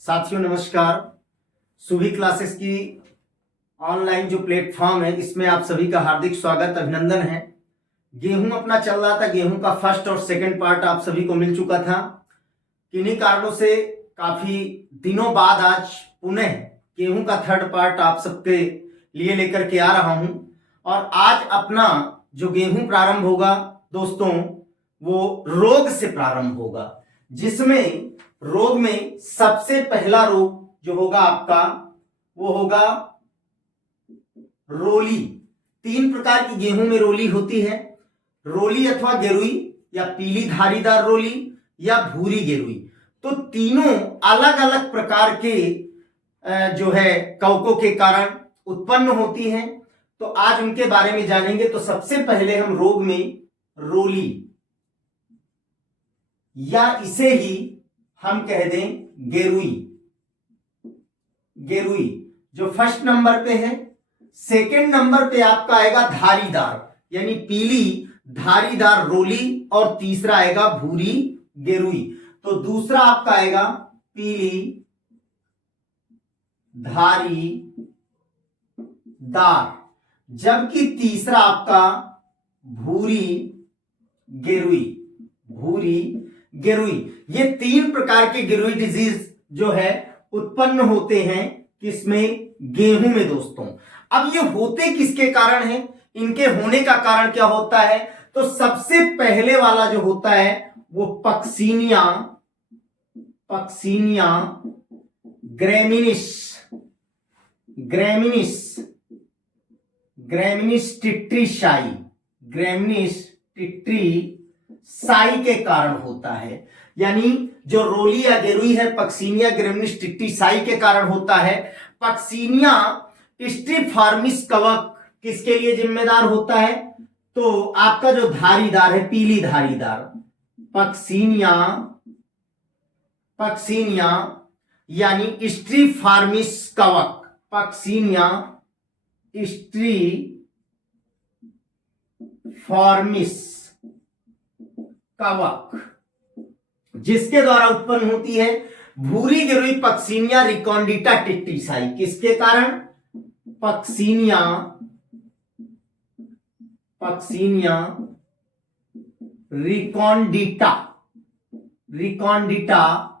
साथियों नमस्कार। सुभी क्लासेस की ऑनलाइन जो प्लेटफॉर्म है इसमें आप सभी का हार्दिक स्वागत अभिनंदन है। गेहूं अपना चल रहा था, गेहूं का फर्स्ट और सेकंड पार्ट आप सभी को मिल चुका था। किन्हीं कारणों से काफी दिनों बाद आज पुनः गेहूं का थर्ड पार्ट आप सबके लिए लेकर के आ रहा हूं। और आज अपना जो गेहूं प्रारंभ होगा दोस्तों वो रोग से प्रारंभ होगा, जिसमें रोग में सबसे पहला रोग जो होगा आपका वो होगा रोली। 3 प्रकार की गेहूं में रोली होती है, रोली अथवा गेरुई या पीली धारीदार रोली या भूरी गेरुई। तो तीनों अलग अलग प्रकार के जो है कवकों के कारण उत्पन्न होती हैं। तो आज उनके बारे में जानेंगे। तो सबसे पहले हम रोग में रोली या इसे ही हम कह दें गेरुई, गेरुई जो फर्स्ट नंबर पे है। सेकंड नंबर पे आपका आएगा धारीदार यानी पीली धारीदार रोली, और तीसरा आएगा भूरी गेरुई। तो दूसरा आपका आएगा पीली धारीदार, जबकि तीसरा आपका भूरी गेरुई, भूरी गेरुई। ये 3 प्रकार के गेरुई डिजीज जो है उत्पन्न होते हैं किसमें? गेहूं में दोस्तों। अब ये होते किसके कारण हैं? इनके होने का कारण क्या होता है? तो सबसे पहले वाला जो होता है वो पक्सिनिया, पक्सिनिया ग्रैमिनिस, ग्रैमिनिस, ग्रैमिनिस टिट्रीशाई, ग्रैमिनिस टिट्रीशाई के कारण होता है। यानी जो रोली या गेरुई है पक्सिनिया ग्रैमिनिस टिट्रीशाई के कारण होता है। पक्सिनिया स्ट्रिपफॉर्मिस कवक किसके लिए जिम्मेदार होता है? तो आपका जो धारीदार है पीली धारीदार पक्सिनिया, पक्सिनिया यानी स्ट्रिपफॉर्मिस कवक, पक्सिनिया स्ट्रिपफॉर्मिस कवक, जिसके द्वारा उत्पन्न होती है भूरी गेरुई पक्सिनिया रिकॉन्डिटा टिट्रीशाई। किसके कारण? पक्सिनिया, पक्सिनिया रिकॉन्डिटा, रिकॉन्डिटा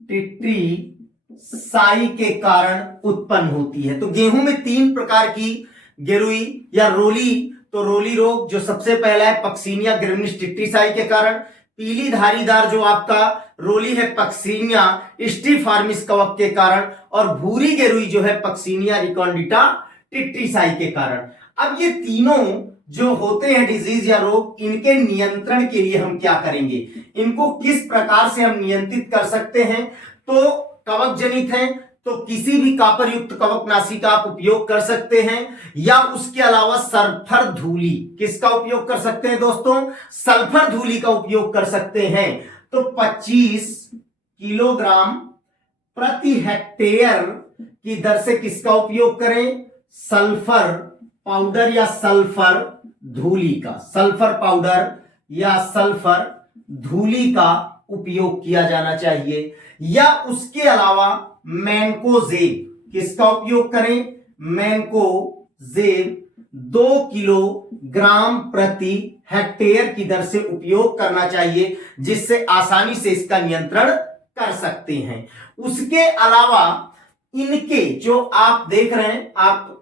टिट्रीशाई के कारण उत्पन्न होती है। तो गेहूं में 3 प्रकार की गेरुई या रोली, तो रोली रोग जो सबसे पहला है पक्सिनिया ग्रैमिनिस टिट्रीशाई के कारण, पीली धारीदार जो आपका रोली है पक्सिनिया स्ट्रिपफॉर्मिस कवक के कारण, और भूरी गेरुई जो है पक्सिनिया रिकॉन्डिटा टिट्रीशाई के कारण। अब ये तीनों जो होते हैं डिजीज या रोग, इनके नियंत्रण के लिए हम क्या करेंगे? इनको किस प्रकार से हम नियंत्रित कर सकते हैं? तो कवक जनित है तो किसी भी कॉपर युक्त कवकनाशी का आप उपयोग कर सकते हैं, या उसके अलावा सल्फर धूली, किसका उपयोग कर सकते हैं दोस्तों? सल्फर धूली का उपयोग कर सकते हैं। तो 25 किलोग्राम प्रति हेक्टेयर की दर से किसका उपयोग करें? सल्फर पाउडर या सल्फर धूली का, सल्फर पाउडर या सल्फर धूली का उपयोग किया जाना चाहिए। या उसके अलावा मैंकोजेब, किसका उपयोग करें? मैंकोजेब 2 किलोग्राम प्रति हेक्टेयर की दर से उपयोग करना चाहिए, जिससे आसानी से इसका नियंत्रण कर सकते हैं। उसके अलावा इनके जो आप देख रहे हैं, आप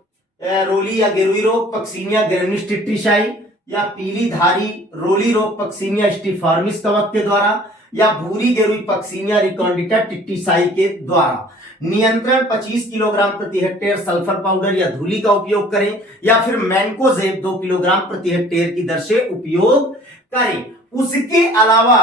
रोली या गेरुई रोग पक्सिनिया ग्रैमिनिस टिट्रीशाई या पीली धारी रोली रोग पक्सिनिया स्ट्रिपफॉर्मिस कवक के द्वारा, या भूरी गेरुई पक्सिनिया रिकॉन्डिटा टिट्रीशाई के द्वारा नियंत्रण 25 किलोग्राम प्रति हेक्टेयर सल्फर पाउडर या धूली का उपयोग करें, या फिर मैंकोजेब 2 किलोग्राम प्रति हेक्टेयर की दर से उपयोग करें। उसके अलावा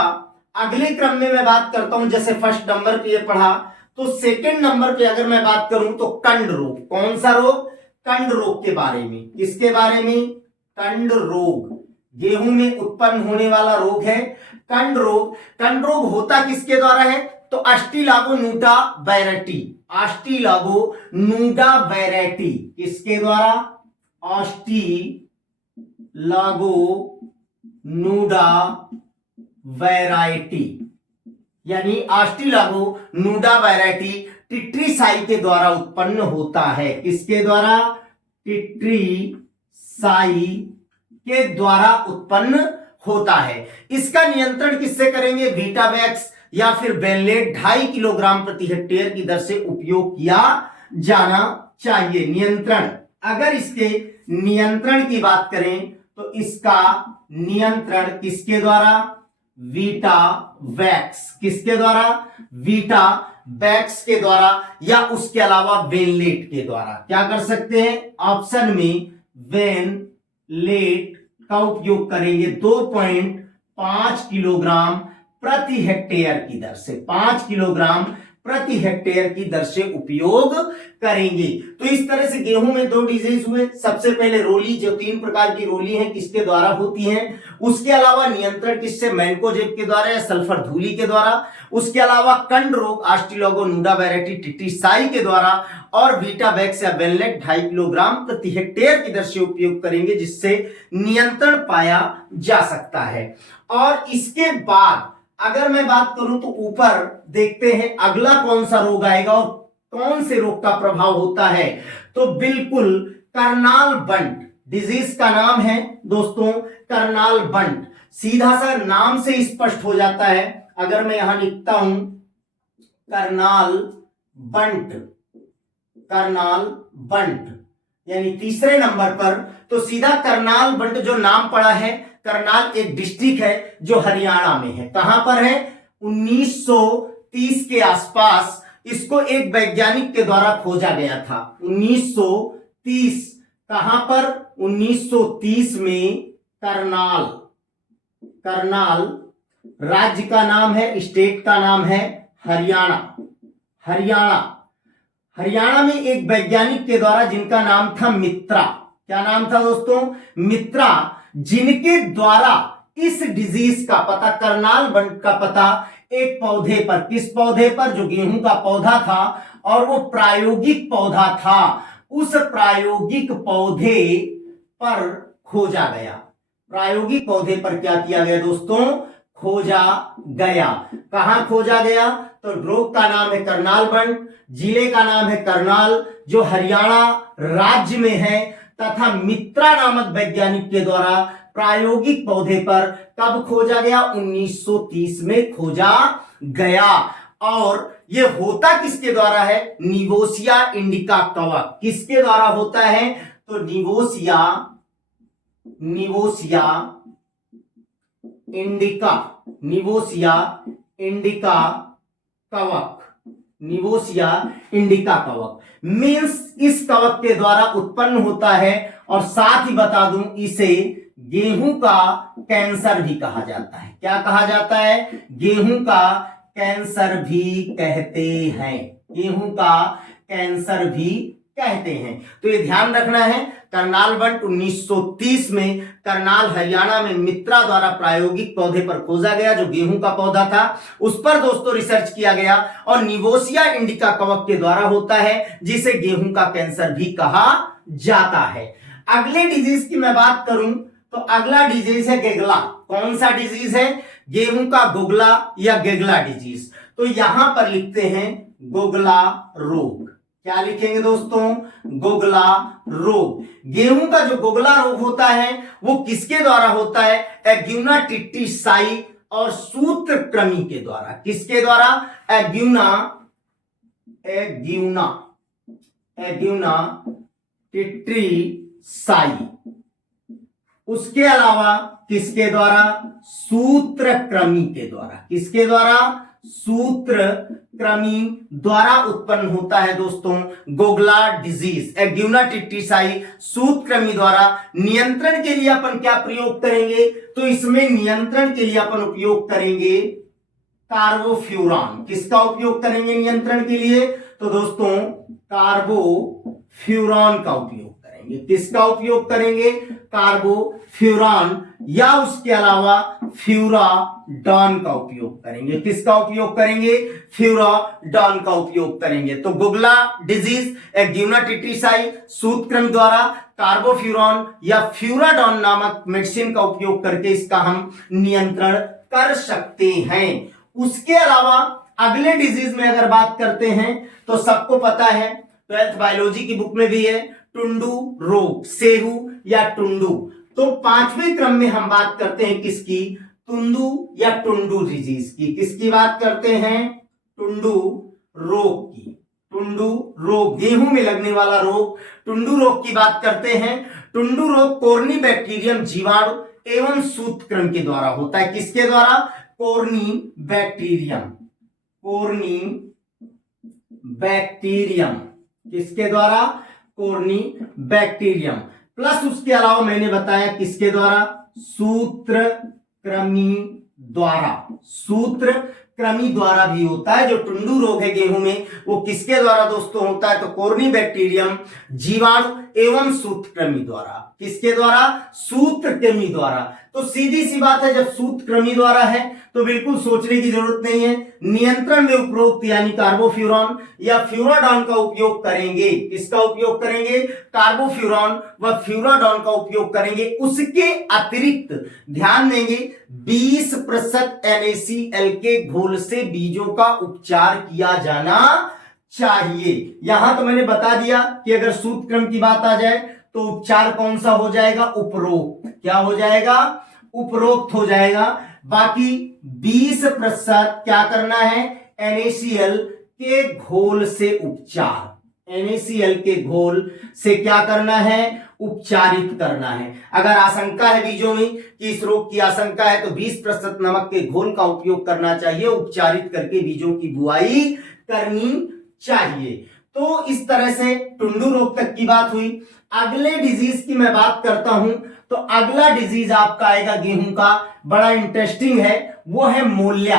अगले क्रम में मैं बात करता हूं, जैसे फर्स्ट नंबर पे ये पढ़ा, तो सेकंड नंबर पे अगर मैं बात करूं तो कंड रोग। कौन सा रोग? कंड रोग के बारे में। किसके बारे में? कंड रोग, गेहूं में उत्पन्न होने वाला रोग है कंड रोग। कंड रोग होता किसके द्वारा है? तो अस्टिलागो नूडा वैरायटी, अस्टिलागो नूडा वैरायटी किसके द्वारा? अस्टिलागो नूडा वैरायटी, यानी आस्टिलागो नूडा वैरायटी टिट्रीसाई के द्वारा उत्पन्न होता है। किसके द्वारा? टिट्रीसाई के द्वारा उत्पन्न होता है। इसका नियंत्रण किससे करेंगे? वीटावैक्स या फिर बेनलेट 2.5 किलोग्राम प्रति हेक्टेयर की दर से उपयोग किया जाना चाहिए। नियंत्रण, अगर इसके नियंत्रण की बात करें तो इसका नियंत्रण किसके द्वारा? वीटावैक्स। किसके द्वारा? वीटावैक्स के द्वारा या उसके अलावा वेनलेट के द्वारा। क्या कर सकते हैं? ऑप्शन में वेनलेट का उपयोग करेंगे 2.5 किलोग्राम प्रति हेक्टेयर की दर से, 5 किलोग्राम प्रति हेक्टेयर की दर से उपयोग करेंगे। तो इस तरह से गेहूं में 2 डिजीज हुए। सबसे पहले रोली, जो 3 प्रकार की रोली है किसके द्वारा होती है। उसके अलावा नियंत्रण किससे? मैनकोजेब के द्वारा या सल्फर धूली के द्वारा। उसके अलावा कंड रोग आस्टिलागो नूडा वैरायटी टिट्रीसाई के द्वारा, और वीटावैक्स या वेनलेट 2.5 किलोग्राम प्रति हेक्टेयर की दर से उपयोग करेंगे, जिससे नियंत्रण पाया जा सकता है। और इसके बाद अगर मैं बात करूं तो ऊपर देखते हैं अगला कौन सा रोग आएगा और कौन से रोग का प्रभाव होता है। तो बिल्कुल करनाल बंट डिजीज का नाम है दोस्तों, करनाल बंट। सीधा सा नाम से स्पष्ट हो जाता है। अगर मैं यहां लिखता हूं करनाल बंट, करनाल बंट यानी तीसरे नंबर पर, तो सीधा करनाल बंट जो नाम पड़ा है, करनाल एक डिस्ट्रिक्ट है जो हरियाणा में है। कहां पर है? 1930 के आसपास इसको एक वैज्ञानिक के द्वारा खोजा गया था। 1930 कहां पर? 1930 में करनाल, करनाल राज्य का नाम है, स्टेट का नाम है हरियाणा। हरियाणा, हरियाणा में एक वैज्ञानिक के द्वारा जिनका नाम था मित्रा। क्या नाम था दोस्तों? मित्रा, जिनके द्वारा इस डिजीज का पता, करनाल बंट का पता एक पौधे पर, किस पौधे पर? जो गेहूं का पौधा था और वो प्रायोगिक पौधा था, उस प्रायोगिक पौधे पर खोजा गया। प्रायोगिक पौधे पर क्या किया गया दोस्तों? खोजा गया। कहां खोजा गया? तो रोग का नाम है करनाल बंट, जिले का नाम है करनाल जो हरियाणा राज्य में है, तथा मित्रा नामक वैज्ञानिक के द्वारा प्रायोगिक पौधे पर कब खोजा गया? 1930 में खोजा गया। और यह होता किसके द्वारा है? निवोसिया इंडिका कवक। किसके द्वारा होता है? तो निवोसिया, निवोसिया इंडिका, निवोसिया इंडिका कवक, निवोसिया इंडिका कवक मीन्स इस कवक के द्वारा उत्पन्न होता है। और साथ ही बता दूं, इसे गेहूं का कैंसर भी कहा जाता है। क्या कहा जाता है? गेहूं का कैंसर भी कहते हैं, गेहूं का कैंसर भी कहते हैं। तो ये ध्यान रखना है। करनाल बंट 1930 में करनाल हरियाणा में मित्रा द्वारा प्रायोगिक पौधे पर खोजा गया, जो गेहूं का पौधा था, उस पर दोस्तों रिसर्च किया गया और निवोसिया इंडिका कवक के द्वारा होता है, जिसे गेहूं का कैंसर भी कहा जाता है। अगले डिजीज की मैं बात करूं तो अगला डिजीज है गेगला। कौन सा डिजीज है? गेहूं का गुगला या गेगला डिजीज। तो यहां पर लिखते हैं गुगला रोग। क्या लिखेंगे दोस्तों? गुगला रोग। गेहूं का जो गुगला रोग होता है वो किसके द्वारा होता है? एग्यूना टिट्रीसाई और सूत्रकृमि के द्वारा। किसके द्वारा? एग्यूना, एग्यूना, एग्यूना टिट्रीसाई। उसके अलावा किसके द्वारा? सूत्रकृमि के द्वारा। किसके द्वारा? सूत्रकृमि द्वारा उत्पन्न होता है दोस्तों गुगला डिजीज। एग्यूना टिट्रीसाई सूत्रकृमि द्वारा। नियंत्रण के लिए अपन क्या प्रयोग करेंगे? तो इसमें नियंत्रण के लिए अपन उपयोग करेंगे कार्बोफ्यूरॉन। किसका उपयोग करेंगे नियंत्रण के लिए? तो दोस्तों कार्बोफ्यूरॉन का उपयोग करेंगे। किसका उपयोग करेंगे? कार्बोफ्यूरॉन या उसके अलावा फ्यूराडॉन का उपयोग करेंगे। किसका उपयोग करेंगे? फ्यूराडॉन का उपयोग करेंगे। तो गुगला डिजीज एग्यूना टिट्रीसाई सूत्रकृमि द्वारा कार्बोफ्यूरॉन या फ्यूराडॉन नामक मेडिसिन का उपयोग करके इसका हम नियंत्रण कर सकते हैं। उसके अलावा अगले डिजीज में अगर बात करते हैं तो सबको पता है, 12th बायोलॉजी की बुक में भी है, टुंडू रोग, सेरू या टुंडू। तो 5वें क्रम में हम बात करते हैं किसकी? टुंडू या टुंडू डिजीज की। किसकी बात करते हैं? टुंडू रोग की। टुंडू रोग, गेहूं में लगने वाला रोग, टुंडू रोग की बात करते हैं। टुंडू रोग कोर्नी बैक्टीरियम जीवाणु एवं सूत्रक्रम के द्वारा होता है। किसके द्वारा? कोर्नी बैक्टीरियम। कोर्नी बैक्टीरियम किसके द्वारा? कोर्नी बैक्टीरियम। प्लस उसके अलावा मैंने बताया किसके द्वारा? सूत्रक्रमी द्वारा। सूत्रक्रमी द्वारा भी होता है। जो टुंडू रोग है गेहूं में, वो किसके द्वारा दोस्तों होता है? तो कोर्नी बैक्टीरियम जीवाणु एवं सूत्रक्रमी द्वारा। किसके द्वारा? सूत्रक्रमी द्वारा। तो सीधी सी बात है, जब सूत्रक्रमी द्वारा है तो बिल्कुल सोचने की जरूरत नहीं है। नियंत्रण में उपरोक्त यानी कार्बोफ्यूरॉन या फ्यूराडॉन का उपयोग करेंगे। किसका उपयोग करेंगे? कार्बोफ्यूरॉन व फ्यूराडॉन का उपयोग करेंगे। उसके अतिरिक्त ध्यान देंगे 20% NaCl के घोल से बीजों का उपचार किया जाना चाहिए। यहां तो मैंने बता दिया कि अगर सूत्रक्रम की बात आ जाए तो उपचार कौन सा हो जाएगा? उपरोक्त। क्या हो जाएगा? उपरोक्त हो जाएगा। बाकी 20% क्या करना है? NaCl के घोल से उपचार। NaCl के घोल से क्या करना है? उपचारित करना है। अगर आशंका है बीजों में कि इस रोग की आशंका है तो 20% नमक के घोल का उपयोग करना चाहिए। उपचारित करके बीजों की बुआई करनी चाहिए। तो इस तरह से टुंडू रोग तक की बात हुई। अगले डिजीज की मैं बात करता हूं तो अगला डिजीज आपका आएगा गेहूं का, बड़ा इंटरेस्टिंग है, वो है मोलिया।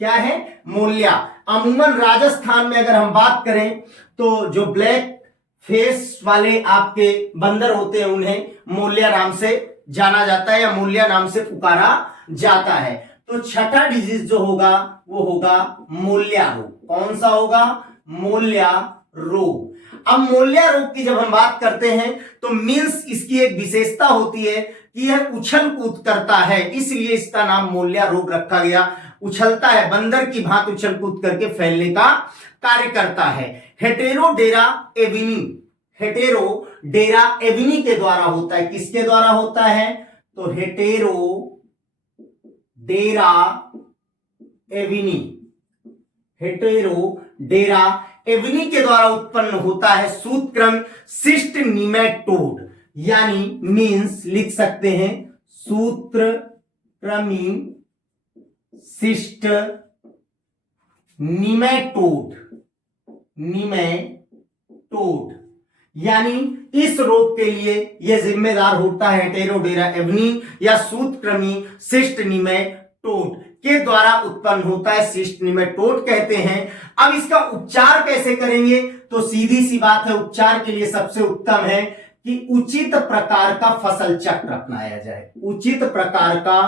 क्या है? मोलिया। अमूमन राजस्थान में अगर हम बात करें तो जो ब्लैक फेस वाले आपके बंदर होते हैं उन्हें मोलिया नाम से जाना जाता है या मोलिया नाम से पुकारा जाता है। तो छठा डिजीज जो होगा वो होगा मोलिया रोग। कौन सा होगा? मोलिया रोग। अब मोलिया रोग की जब हम बात करते हैं तो मींस इसकी एक विशेषता होती है कि यह उछल कूद करता है, इसलिए इसका नाम मोलिया रोग रखा गया। उछलता है, बंदर की भांति उछल कूद करके फैलने का कार्य करता है। हेटेरोडेरा एविनी, हेटेरोडेरा एविनी के द्वारा होता है। किसके द्वारा होता है? तो हेटेरोडेरा एविनी, हेटेरोडेरा एविनी के द्वारा उत्पन्न होता है। सूत्रक्रम सिस्ट निमेटोड, यानी मींस लिख सकते हैं सूत्रक्रमी सिस्ट निमेटोड, निमेटोड, यानी इस रोग के लिए यह जिम्मेदार होता है हेटेरोडेरा एविनी या सूत्रक्रमी सिस्ट निमेटोड के द्वारा उत्पन्न होता है। सिस्ट निमेटोड कहते हैं। अब इसका उपचार कैसे करेंगे? तो सीधी सी बात है, उपचार के लिए सबसे उत्तम है कि उचित प्रकार का फसल चक्र अपनाया जाए। उचित प्रकार का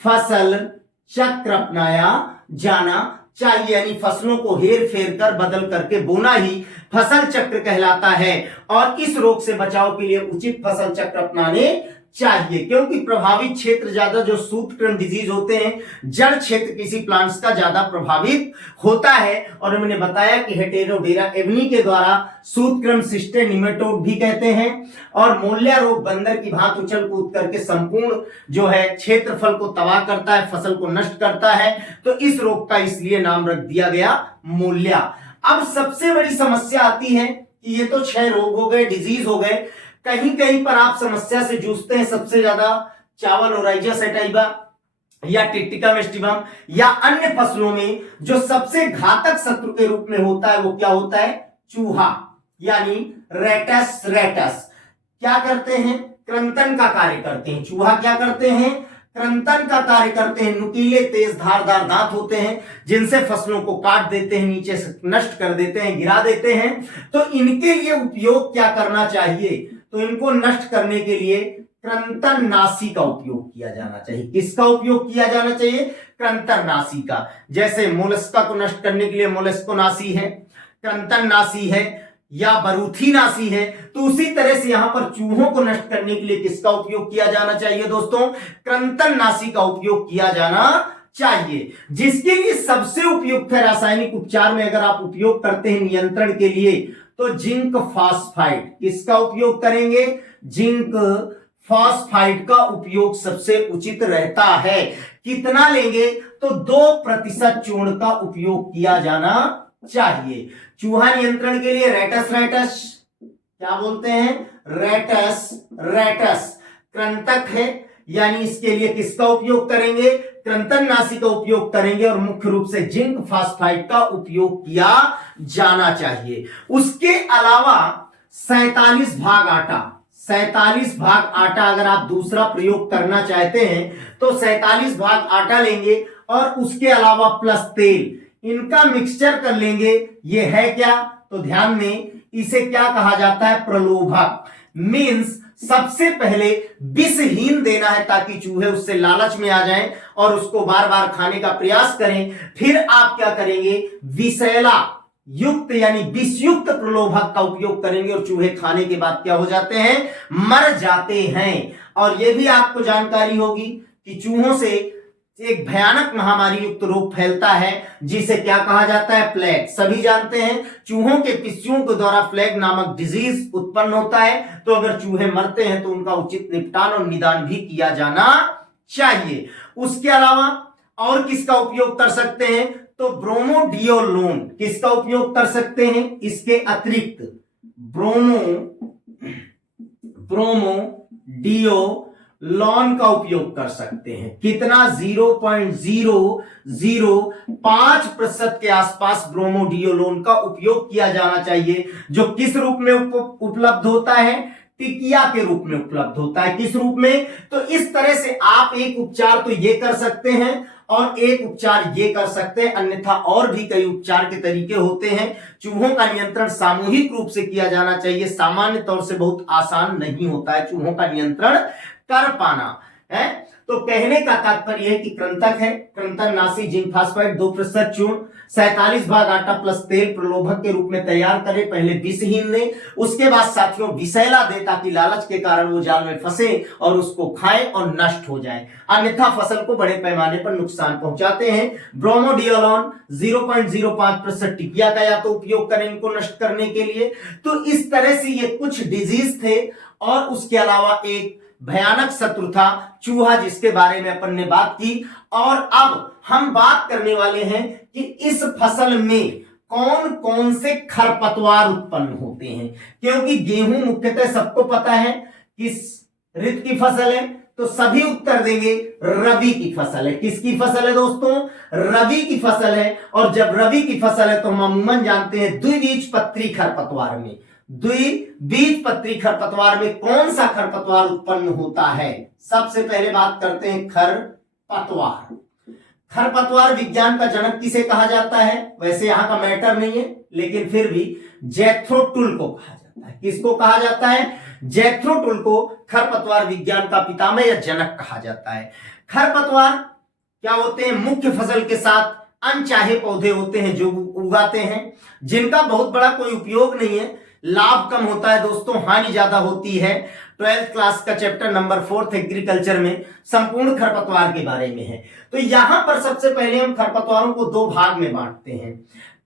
फसल चक्र अपनाया जाना चाहिए, यानी फसलों को हेर फेर कर बदल करके बोना ही फसल चक्र कहलाता है। और इस रोग से बचाव के लिए उचित फसल चक्र अपनाने चाहिए, क्योंकि प्रभावित क्षेत्र ज्यादा जो सूत्रक्रम डिजीज होते हैं, जड़ क्षेत्र किसी प्लांट्स का ज्यादा प्रभावित होता है। और मैंने बताया कि हेटेरोडेरा एविनी के द्वारा सूत्रक्रम सिस्ट निमेटोड भी कहते हैं। और मोलिया रोग बंदर की भांति उछल कूद करके संपूर्ण जो है क्षेत्रफल को तबाह करता है, फसल को नष्ट करता है। तो इस रोग का इसलिए नाम रख दिया गया मोलिया। अब सबसे बड़ी समस्या आती है कि ये तो 6 रोग हो गए, डिजीज हो गए, कहीं कहीं पर आप समस्या से जूझते हैं सबसे ज्यादा चावल ओराइजा सेटाइवा या टिटिका मेस्टिवम या अन्य फसलों में जो सबसे घातक शत्रु के रूप में होता है वो क्या होता है? चूहा, यानी रेटस। रेटस क्या करते हैं? क्रंतन का कार्य करते हैं। चूहा क्या करते हैं? क्रंतन का कार्य करते हैं। नुकीले तेज धारदार दांत होते हैं जिनसे फसलों को काट देते हैं, नीचे से नष्ट कर देते हैं, गिरा देते हैं। तो इनके लिए उपयोग क्या करना चाहिए? तो इनको नष्ट करने के लिए कृंतकनाशी का उपयोग किया जाना चाहिए। किसका उपयोग किया जाना चाहिए? कृंतकनाशी का। जैसे मोलस्का को नष्ट करने के लिए मोलस्कोनाशी है, कृंतकनाशी है या बरूथीनाशी है, तो उसी तरह से यहां पर चूहों को नष्ट करने के लिए किसका उपयोग किया जाना चाहिए दोस्तों? कृंतकनाशी का उपयोग किया जाना चाहिए, जिसके लिए सबसे उपयुक्त है रासायनिक उपचार में अगर आप उपयोग करते हैं नियंत्रण के लिए तो जिंक फास्फाइड। किसका उपयोग करेंगे? जिंक फास्फाइड का उपयोग सबसे उचित रहता है। कितना लेंगे? तो 2% चूर्ण का उपयोग किया जाना चाहिए। चूहा नियंत्रण के लिए रेटस रेटस क्या बोलते हैं? रेटस रेटस कृंतक है, यानी इसके लिए किसका उपयोग करेंगे? कृंतकनाशी का उपयोग करेंगे और मुख्य रूप से जिंक फास्फाइड का उपयोग किया जाना चाहिए। उसके अलावा 47 भाग आटा, 47 भाग आटा अगर आप दूसरा प्रयोग करना चाहते हैं तो 47 भाग आटा लेंगे और उसके अलावा प्लस तेल, इनका मिक्सचर कर लेंगे। ये है क्या? तो ध्यान दें, इसे क्या कहा जाता है? प्रलोभक। मींस सबसे पहले विषहीन देना है ताकि चूहे उससे लालच में आ जाएं और उसको बार बार खाने का प्रयास करें। फिर आप क्या करेंगे? विषैला युक्त यानी विषयुक्त प्रलोभक का उपयोग करेंगे और चूहे खाने के बाद क्या हो जाते हैं? मर जाते हैं। और यह भी आपको जानकारी होगी कि चूहों से एक भयानक महामारी युक्त रोग फैलता है जिसे क्या कहा जाता है? प्लेग। सभी जानते हैं चूहों के पिस्सियों के द्वारा प्लेग नामक डिजीज उत्पन्न होता है। तो अगर चूहे मरते हैं तो उनका उचित निपटान और निदान भी किया जाना चाहिए। उसके अलावा और किसका उपयोग कर सकते हैं? तो ब्रोमोडियोलोन किसका उपयोग कर सकते हैं? इसके अतिरिक्त ब्रोमोडियोलोन का उपयोग कर सकते हैं। कितना? 0.005% के आसपास ब्रोमोडियोलोन का उपयोग किया जाना चाहिए, जो किस रूप में उपलब्ध होता है? टिकिया के रूप में उपलब्ध होता है। किस रूप में? तो इस तरह से आप एक उपचार तो ये कर सकते हैं और एक उपचार ये कर सकते हैं, अन्यथा और भी कई उपचार के तरीके होते हैं। चूहों का नियंत्रण सामूहिक रूप से किया जाना चाहिए, सामान्य तौर से बहुत आसान नहीं होता है चूहों का नियंत्रण कर पाना है। तो कहने का तात्पर्य है कि कृंतक है, कृंतकनाशी जिंक फास्फाइड 2% चूर्ण, 47 भाग आटा प्लस तेल प्रलोभक के रूप में तैयार करें। पहले विषहीन दें, उसके बाद साथियों विषैला दें ताकि लालच के कारण वो जाल में फंसे और उसको खाएं और नष्ट हो जाए, अन्यथा फसल को बड़े पैमाने पर नुकसान पहुंचाते हैं। ब्रोमोडियोलोन 0.05% टिकिया का या तो उपयोग करें इनको नष्ट करने के लिए। तो इस तरह से ये कुछ डिजीज थे और उसके अलावा एक भयानक शत्रु था चूहा, जिसके बारे में अपन ने बात की। और अब हम बात करने वाले हैं कि इस फसल में कौन कौन से खरपतवार उत्पन्न होते हैं, क्योंकि गेहूं मुख्यतः सबको पता है किस ऋतु की फसल है, तो सभी उत्तर देंगे रबी की फसल है। किसकी फसल है दोस्तों? रबी की फसल है। और जब रबी की फसल है तो हम अमूमन जानते हैं द्विबीजपत्री खरपतवार में, द्विबीजपत्री खरपतवार में कौन सा खरपतवार उत्पन्न होता है? सबसे पहले बात करते हैं खरपतवार। खरपतवार विज्ञान का जनक किसे कहा जाता है? वैसे यहां का मैटर नहीं है, लेकिन फिर भी जेथ्रो टुल को कहा जाता है। किसको कहा जाता है? जेथ्रो टुल को खरपतवार विज्ञान का पितामह या जनक कहा जाता है। खरपतवार क्या होते हैं? मुख्य फसल के साथ अनचाहे पौधे होते हैं जो उगाते हैं, जिनका बहुत बड़ा कोई उपयोग नहीं है, लाभ कम होता है दोस्तों, हानि ज्यादा होती है। 12th क्लास का चैप्टर नंबर 4 एग्रीकल्चर में संपूर्ण खरपतवार के बारे में है। तो यहां पर सबसे पहले हम खरपतवारों को 2 भाग में बांटते हैं।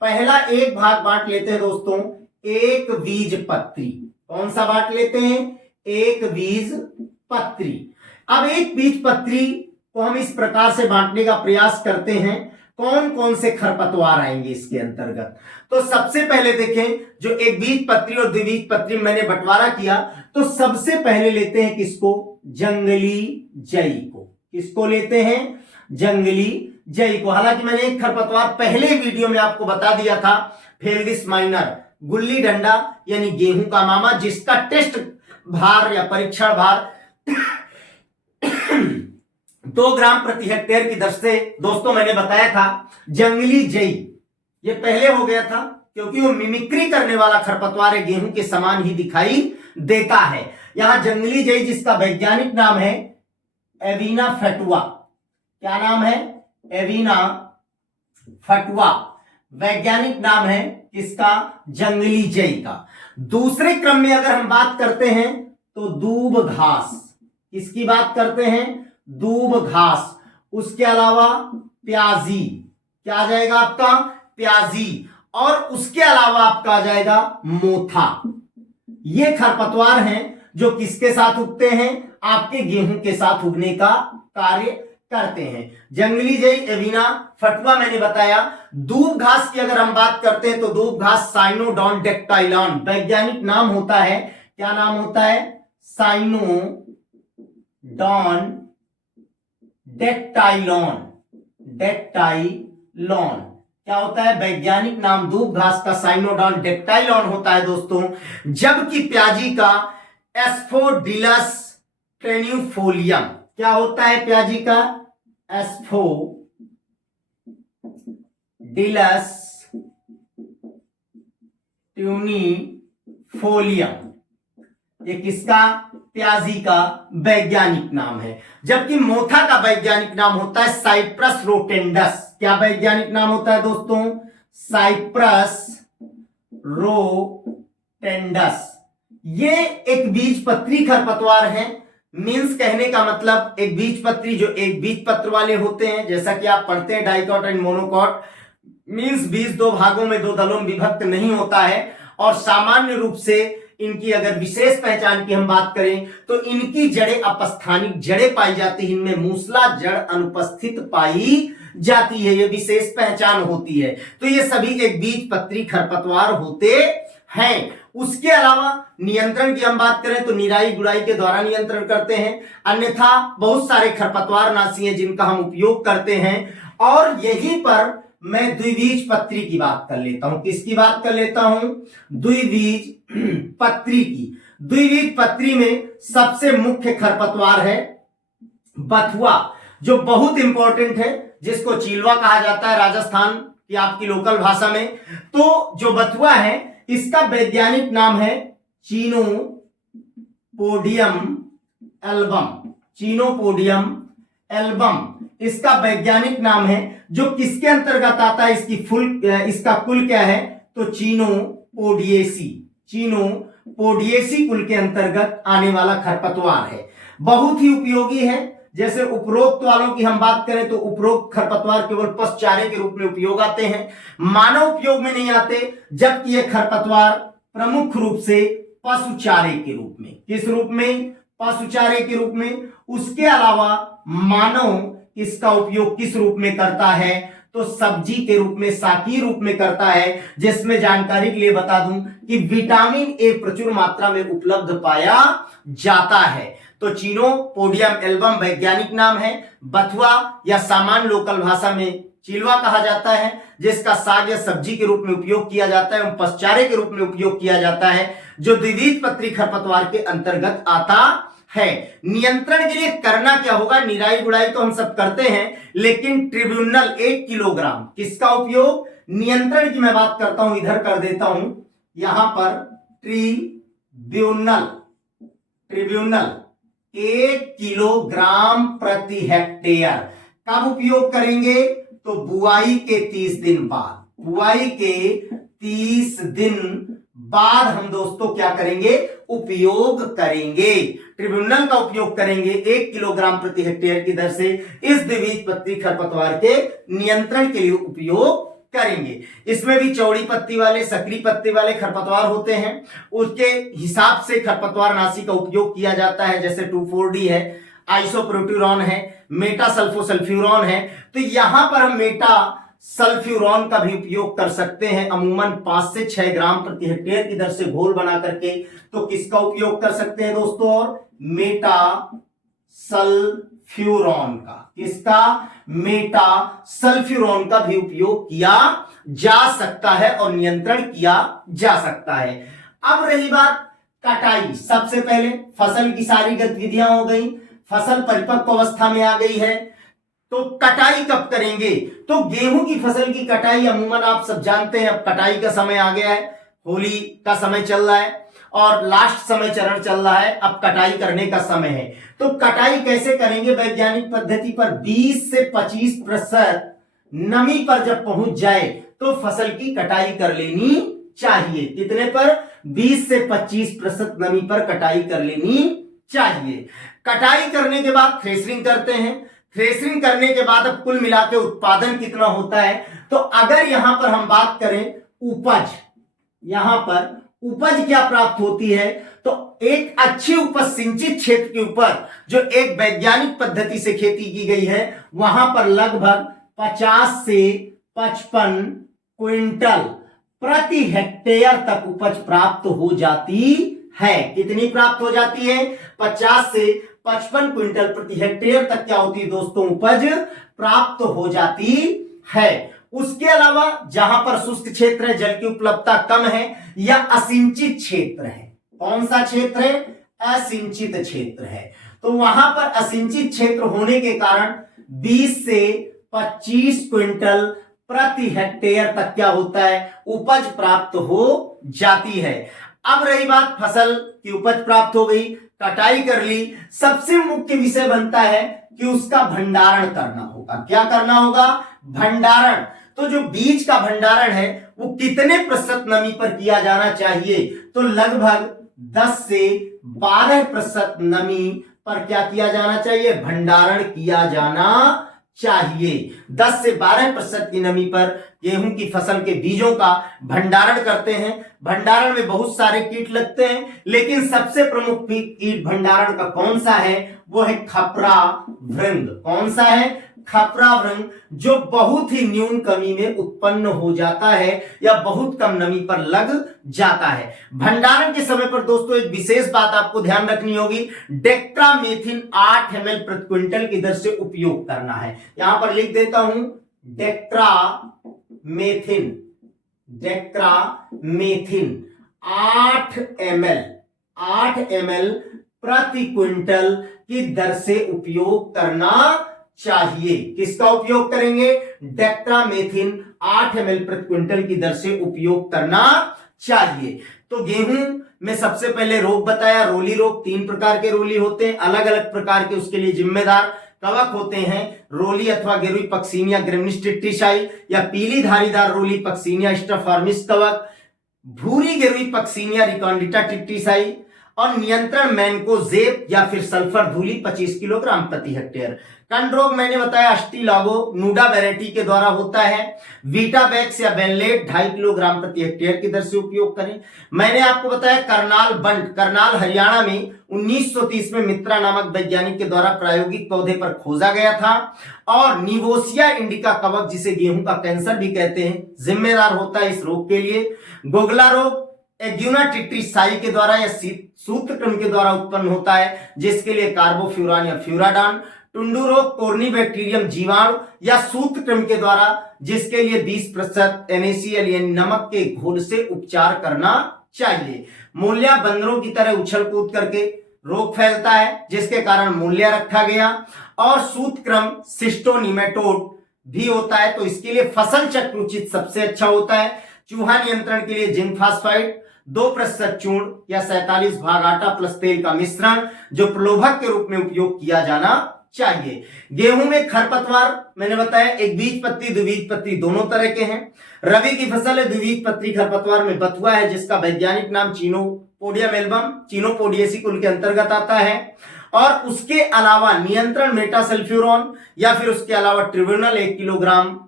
पहला एक भाग बांट लेते हैं दोस्तों एक बीजपत्री। कौन सा बांट लेते हैं? एक बीजपत्री। अब एक बीजपत्री को हम इस प्रकार से बांटने का प्रयास करते हैं, कौन कौन से खरपतवार आएंगे इसके अंतर्गत। तो सबसे पहले देखें, जो एक बीजपत्री और द्विबीजपत्री मैंने बंटवारा किया, तो सबसे पहले लेते हैं किसको? जंगली जई को। किसको लेते हैं? जंगली जई को। हालांकि मैंने एक खरपतवार पहले वीडियो में आपको बता दिया था, फेल्विस माइनर, गुल्ली डंडा यानी गेहूं का मामा, जिसका टेस्ट भार या परीक्षण भार 2 ग्राम प्रति हेक्टेयर की दर से दोस्तों मैंने बताया था। जंगली जई ये पहले हो गया था क्योंकि वो मिमिक्री करने वाला खरपतवार है, गेहूं के समान ही दिखाई देता है। यहां जंगली जई जिसका वैज्ञानिक नाम है एविना फटुआ। क्या नाम है? एविना फटुआ वैज्ञानिक नाम है किसका? जंगली जई का। दूसरे क्रम में अगर हम बात करते हैं तो दूब घास। किसकी बात करते हैं? दूब घास। उसके अलावा प्याजी, क्या आ जाएगा आपका? प्याजी। और उसके अलावा आपका आ जाएगा मोथा। ये खरपतवार हैं जो किसके साथ उगते हैं? आपके गेहूं के साथ उगने का कार्य करते हैं। जंगली जई, एविना, फटुआ मैंने बताया। दूब घास की अगर हम बात करते हैं तो दूब घास साइनोडॉन डेक्टाइलॉन, वैज्ञानिक नाम होता है, क्या नाम होता है? साइनोडॉन डेक्टाइलॉन। डेक्टाइलॉन क्या होता है? वैज्ञानिक नाम दूब घास का साइनोडॉन डेक्टाइलॉन होता है दोस्तों। जबकि प्याजी का एस्फोडिलस ट्रेन्यूफोलियम, क्या होता है प्याजी का? एस्फोडिलस ट्यूनिफोलियम। ये किसका? प्याजी का वैज्ञानिक नाम है। जबकि मोथा का वैज्ञानिक नाम होता है साइप्रस रोटेंडस। क्या वैज्ञानिक नाम होता है दोस्तों? Cyperus rotundus. ये एक बीजपत्री खरपतवार है। मींस कहने का मतलब एक बीजपत्री जो एक बीज पत्र वाले होते हैं, जैसा कि आप पढ़ते हैं डाइकॉट एंड मोनोकॉट। मींस बीज दो भागों में, दो दलों में विभक्त नहीं होता है। और सामान्य रूप से इनकी अगर विशेष पहचान की हम बात करें तो इनकी जड़ें अपस्थानिक जड़ें पाई जाती हैं, इनमें मूसला जड़ अनुपस्थित पाई जाती है, ये विशेष पहचान होती है। तो ये सभी एक बीजपत्री खरपतवार होते हैं। उसके अलावा नियंत्रण की हम बात करें तो निराई गुड़ाई के द्वारा नियंत्रण करते हैं। अन्यथा बहुत सारे खरपतवार नाशी हैं जिनका हम उपयोग करते हैं। और यहीं पर मैं द्विबीजपत्री की बात कर लेता हूं। किसकी बात कर लेता हूं? द्विबीजपत्री की। द्विबीजपत्री में सबसे मुख्य खरपतवार है बथुआ, जो बहुत इंपॉर्टेंट है, जिसको चिलवा कहा जाता है राजस्थान की आपकी लोकल भाषा में। तो जो बथुआ है इसका वैज्ञानिक नाम है चीनोपोडियम एल्बम। चीनोपोडियम एल्बम इसका वैज्ञानिक नाम है, जो किसके अंतर्गत आता है? इसका कुल क्या है? तो चीनोपोडियेसी। चीनोपोडियेसी कुल के अंतर्गत आने वाला खरपतवार है। बहुत ही उपयोगी है। जैसे उपरोक्त वालों की हम बात करें तो उपरोक्त खरपतवार केवल पशुचारे के रूप में उपयोग आते हैं, मानव उपयोग में नहीं आते। जबकि ये खरपतवार प्रमुख रूप से पशुचारे के रूप में, किस रूप में? पशुचारे के रूप में। उसके अलावा मानव इसका उपयोग किस रूप में करता है? तो सब्जी के रूप में, साकी रूप में करता है। जिसमें जानकारी के लिए बता दूं कि विटामिन ए प्रचुर मात्रा में उपलब्ध पाया जाता है। तो चीनोपोडियम एल्बम वैज्ञानिक नाम है। बथुआ या सामान्य लोकल भाषा में चिलवा कहा जाता है, जिसका साग या सब्जी के रूप में उपयोग किया जाता है एवं पशुचारे के रूप में उपयोग किया जाता है, जो द्विबीजपत्री खरपतवार के अंतर्गत आता है। नियंत्रण के लिए करना क्या होगा? निराई गुड़ाई तो हम सब करते हैं, लेकिन ट्रिब्यूनल 1 किलोग्राम किसका उपयोग? नियंत्रण की मैं बात करता हूं, इधर कर देता हूं यहां पर ट्रिब्यूनल 1 किलोग्राम प्रति हेक्टेयर। कब उपयोग करेंगे? तो बुआई के 30 दिन बाद। बुआई के 30 दिन बाद हम दोस्तों क्या करेंगे? उपयोग करेंगे। ट्रिब्यूनल का उपयोग करेंगे 1 किलोग्राम प्रति हेक्टेयर की दर से इस द्विबीजपत्री खरपतवार के नियंत्रण के लिए उपयोग करेंगे। इसमें भी चौड़ी पत्ती वाले, सकरी पत्ती वाले खरपतवार होते हैं, उसके हिसाब से खरपतवार नाशी का उपयोग किया जाता है। जैसे 2,4-D है, आइसोप्रोट्यूरॉन है, मेटा सल्फोसल्फ्यूरॉन है। तो यहां पर हम मेटा सल्फ्यूरॉन का भी उपयोग कर सकते हैं, अमूमन 5 से 6 ग्राम प्रति हेक्टेयर की दर से घोल बना करके। तो किसका उपयोग कर सकते हैं दोस्तों? और मेटा सल्फ्यूरॉन का। किसका? मेटा सल्फ्यूरॉन का भी उपयोग किया जा सकता है और नियंत्रण किया जा सकता है। अब रही बात कटाई। सबसे पहले फसल की सारी गतिविधियां हो गई, फसल परिपक्व अवस्था में आ गई है, तो कटाई कब करेंगे? तो गेहूं की फसल की कटाई अमूमन आप सब जानते हैं, अब कटाई का समय आ गया है, होली का समय चल रहा है और लास्ट समय चरण चल रहा है, अब कटाई करने का समय है। तो कटाई कैसे करेंगे? वैज्ञानिक पद्धति पर 20 से 25% नमी पर जब पहुंच जाए तो फसल की कटाई कर लेनी चाहिए। कितने पर? 20 से 25% नमी पर कटाई कर लेनी चाहिए। कटाई करने के बाद थ्रेशरिंग करते हैं। थ्रेसिंग करने के बाद अब कुल मिला के उत्पादन कितना होता है। तो अगर यहां पर हम बात करें उपज, यहां पर उपज क्या प्राप्त होती है, तो एक अच्छी उपज सिंचित क्षेत्र के ऊपर जो एक वैज्ञानिक पद्धति से खेती की गई है, वहां पर लगभग 50 से 55 क्विंटल प्रति हेक्टेयर तक उपज प्राप्त हो जाती है। कितनी प्राप्त हो जाती है? 50 से 55 क्विंटल प्रति हेक्टेयर तक क्या होती है दोस्तों? उपज प्राप्त हो जाती है। उसके अलावा जहां पर शुष्क क्षेत्र है, जल की उपलब्धता कम है या असिंचित क्षेत्र है, कौन सा क्षेत्र है? असिंचित क्षेत्र है। तो वहां पर असिंचित क्षेत्र होने के कारण 20 से 25 क्विंटल प्रति हेक्टेयर तक क्या होता है? उपज प्राप्त हो जाती है। अब रही बात फसल की, उपज प्राप्त हो गई, कटाई कर ली, सबसे मुख्य विषय बनता है कि उसका भंडारण करना होगा। क्या करना होगा? भंडारण। तो जो बीज का भंडारण है वो कितने प्रतिशत नमी पर किया जाना चाहिए? तो लगभग 10 से 12% नमी पर क्या किया जाना चाहिए? भंडारण किया जाना चाहिए। 10 से 12% की नमी पर गेहूं की फसल के बीजों का भंडारण करते हैं। भंडारण में बहुत सारे कीट लगते हैं, लेकिन सबसे प्रमुख कीट भंडारण का कौन सा है? वो है खपरा भृंग। कौन सा है? खपरा भृंग, जो बहुत ही न्यून कमी में उत्पन्न हो जाता है या बहुत कम नमी पर लग जाता है। भंडारण के समय पर दोस्तों एक विशेष बात आपको ध्यान रखनी होगी, डेक्ट्रामेथिन 8 ml प्रति क्विंटल की दर से उपयोग करना है। यहां पर लिख देता हूं डेक्ट्रामेथिन 8 ml प्रति क्विंटल की दर से उपयोग करना चाहिए। किसका उपयोग करेंगे? डेक्ट्रामेथिन 8 ml प्रति क्विंटल की दर से उपयोग करना चाहिए। तो गेहूं में सबसे पहले रोग बताया, रोली रोग। 3 प्रकार के रोली होते हैं, अलग अलग प्रकार के उसके लिए जिम्मेदार कवक होते हैं। रोली अथवा गेरुई पक्सिनिया ग्रेमिनिस टिट्टिशाई या पीली धारीदार रोली पक्सिनिया स्ट्राफॉर्मिस कवक, भूरी गेरुई पक्सिनिया रिकॉन्डिटा टिट्टिशाई और नियंत्रण मैनकोजेब या फिर सल्फर धूली 25 किलोग्राम प्रति हेक्टेयर। कंड रोग मैंने बताया अस्टिलागो नूडा वैरायटी के द्वारा होता है। वीटावैक्स या बेनलेट 2.5 किलोग्राम प्रति हेक्टेयर की दर से उपयोग करें। मैंने आपको बताया करनाल बंट, करनाल हरियाणा में 1930 में मित्रा नामक वैज्ञानिक के द्वारा प्रायोगिक पौधे पर खोजा गया था। और निवोसिया इंडिका कवक, जिसे गेहूं का कैंसर भी कहते हैं, जिम्मेदार होता है इस रोग के लिए। गोगला रोग एग्यूना टिट्टिशाई के द्वारा या सूत्रक्रम के द्वारा उत्पन्न होता है, जिसके लिए कार्बोफ्यूरान या फ्यूराडान। टुंडू रोग कोर्नीबैक्टीरियम जीवाणु या सूत्रक्रम के द्वारा, जिसके लिए 20% NaCl यानी नमक के घोल से उपचार करना चाहिए। मूल्या बंदरों की तरह उछल कूद करके रोग फैलता है, जिसके कारण मूल्या रखा गया। और सूत्रक्रम सिस्टोनिमेटोड भी होता है, तो इसके लिए फसल चक्र उचित सबसे अच्छा होता है। चूहा नियंत्रण के लिए जिंक फास्फाइड 2% चूर्ण या 47 भाग आटा प्लस तेल का मिश्रण, जो प्रलोभक के रूप में उपयोग किया जाना चाहिए। गेहूं में खरपतवार मैंने बताया एक बीजपत्री द्विबीजपत्री दोनों तरह के हैं। रबी की फसल है द्विबीजपत्री खरपतवार में बथुआ है, जिसका वैज्ञानिक नाम चीनोपोडियम एल्बम चीनोपोडियेसी कुल के अंतर्गत आता है। और उसके अलावा नियंत्रण मेटासल्फ्यूरॉन या फिर उसके अलावा ट्रिब्यूनल 1 किलोग्राम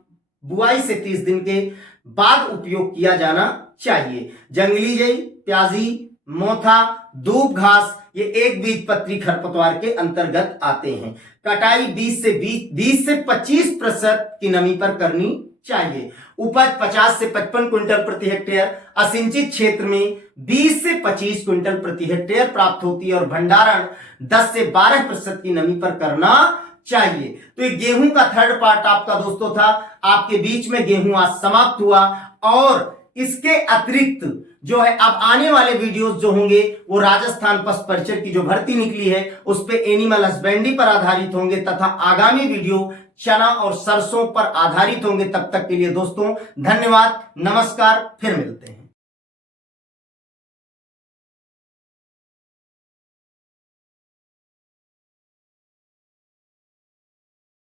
बुआई से 30 दिन के बाद उपयोग किया जाना चाहिए। जंगली जई, प्याजी, मोथा, दूब घास ये एक बीजपत्री खरपतवार के अंतर्गत आते हैं। कटाई 20 से 25% की नमी पर करनी चाहिए। उपज 50 से 55 क्विंटल प्रति हेक्टेयर, असिंचित क्षेत्र में 20 से 25 क्विंटल प्रति हेक्टेयर प्राप्त होती है। और भंडारण 10 से 12% की नमी पर करना चाहिए। तो ये गेहूं का थर्ड पार्ट आपका दोस्तों था। आपके बीच में गेहूं आज समाप्त हुआ। और इसके अतिरिक्त जो है अब आने वाले वीडियोस जो होंगे वो राजस्थान पशु परिचर की जो भर्ती निकली है उस पे एनिमल हस्बेंड्री पर आधारित होंगे, तथा आगामी वीडियो चना और सरसों पर आधारित होंगे। तब तक के लिए दोस्तों धन्यवाद, नमस्कार, फिर मिलते हैं।